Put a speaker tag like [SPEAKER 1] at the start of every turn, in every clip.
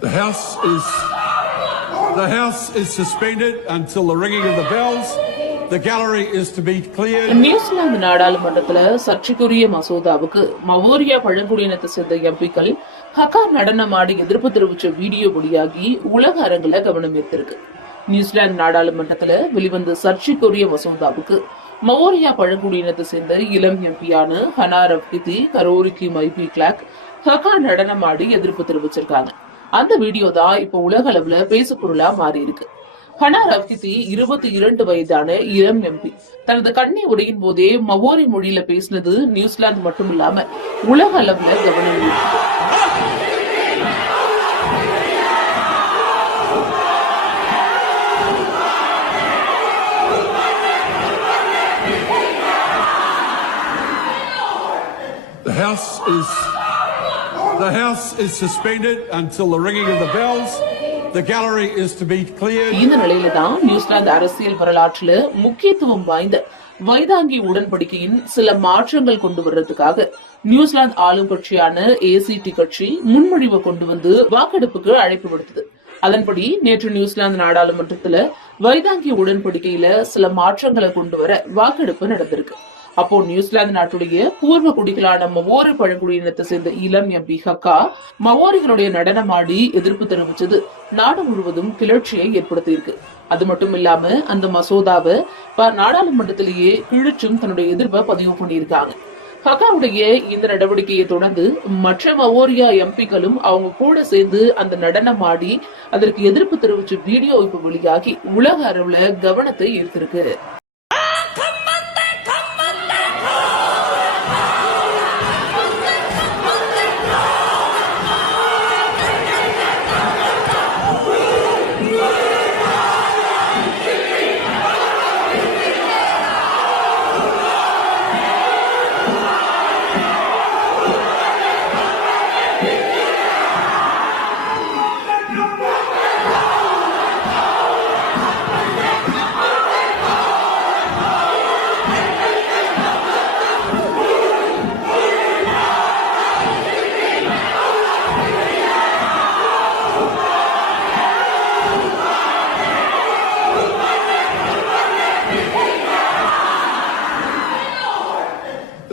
[SPEAKER 1] The House is the House is suspended until the ringing of the bells. The gallery is to be cleared.
[SPEAKER 2] New Zealand நாடாளுமன்றத்துல சர்ச்சைக்குரிய மசோதாவுக்கு மவோரியா பழங்குடியினத்தை சேர்ந்த எம்பிக்கள் hakka நடனமாடி எதிர்ப்பு தெரிவிச்ச வீடியோ வெளியாகி உலக அரங்கில் கவனம் ஈர்த்திருக்கு நியூசிலாந்து நாடாளுமன்றத்துல வெளிவந்த சர்ச்சைக்குரிய மசோதாவுக்கு மவோரியா பழங்குடியினத்தை சேர்ந்த இளம் எம்பியான ஹனா ரப்கிதி கரோரிக்கி மைபி கிளாக் ஹக்கா நடனமாடி எதிர்ப்பு தெரிவிச்சிருக்காங்க அந்த வீடியோ தான் இப்போ உலக அளவுல பேசுபொருளா மாறி இருக்கு ஹனா ரஃபிசி இருபத்தி இரண்டு வயதான இளம் எம்பி தனது கண்ணை உடையின் போதே மவோரி மொழியில பேசினது நியூசிலாந்து மட்டும் இல்லாம உலக அளவுல கவனம்
[SPEAKER 1] The House is the House is suspended until the ringing of the bells. The gallery is to be cleared.
[SPEAKER 2] இந்த நிலையில தான் நியூசிலாந்து அரசியல் வரலாற்றுல முக்கியத்துவம் வாய்ந்த வைதாங்கி உடன்படிக்கையின் சில மாற்றங்கள் கொண்டு வர்றதுக்காக நியூசிலாந்து ஆளும் கட்சியான ஏசிடி கட்சி முன்மொழிவை கொண்டு வந்து வாக்கெடுப்புக்கு அழைப்பு விடுத்தது அதன்படி நேற்று நியூசிலாந்து நாடாளுமன்றத்துல வைதாங்கி உடன்படிக்கையில சில மாற்றங்களை கொண்டு வர வாக்கெடுப்பு நடந்திருக்கு அப்போ நியூசிலாந்து நாட்டுடைய பூர்வ குடிகளான மவோரி பழங்குடியினத்தை சேர்ந்த இளம் எம்பி ஹக்கா மவோரிகளுடைய நடனமாடி எதிர்ப்பு தெரிவிச்சது நாடு முழுவதும் கிளர்ச்சியை ஏற்படுத்தியிருக்கு. அது மட்டும் இல்லாம அந்த மசோதாவை ப- நாடாளுமன்றத்திலேயே கிழிச்சும் தன்னுடைய எதிர்ப்பை பதிவு பண்ணியிருக்காங்க. ஹக்காவுடைய இந்த நடவடிக்கையை தொடர்ந்து மற்ற மவோரியா எம்பிக்களும் அவங்க கூட சேர்ந்து அந்த நடனம் ஆடி அதற்கு எதிர்ப்பு தெரிவிச்ச வீடியோ இப்ப வெளியாகி உலக அளவுல கவனத்தை ஈர்த்திருக்கு.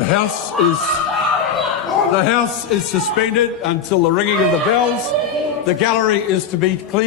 [SPEAKER 1] The House is the House is suspended until the ringing of the bells. The gallery is to be cleared.